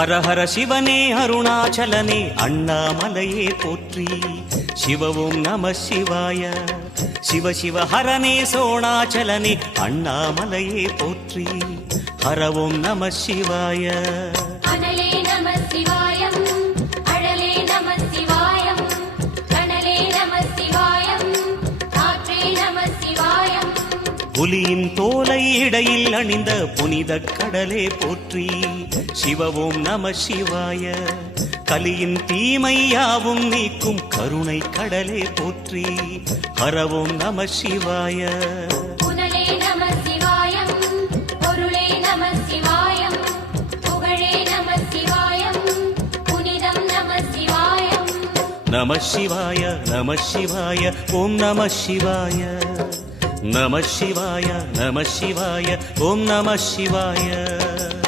ஹர ஹர சிவனே அருணாச்சலனே அண்ணாமலையே போற்றி. சிவ ஓம் நம சிவாய. சிவ சிவ ஹரனே சோணாச்சலனே அண்ணாமலையே போற்றி. ஹர ஓம் நம சிவாய. அனலே நம சிவாயம், அழலே நம சிவாயம், கனலே நம சிவாயம், காற்றே நம சிவாயம். புலியின் தோலை இடையில் அணிந்த புனித கடலே போற்றி. சிவ ஓம் நம சிவாய. கலியின் தீமையாவும் நீக்கும் கருணை கடலே போற்றி. ஹர ஓம் நம சிவாய. புனலே நம சிவாயம், பொருளே நம சிவாயம், புகழே நம சிவாயம், புனிதம் நம சிவாயம். நம சிவாய நம சிவாய ஓம் நம சிவாய. நம சிவாய நம சிவாய ஓம் நம சிவாய.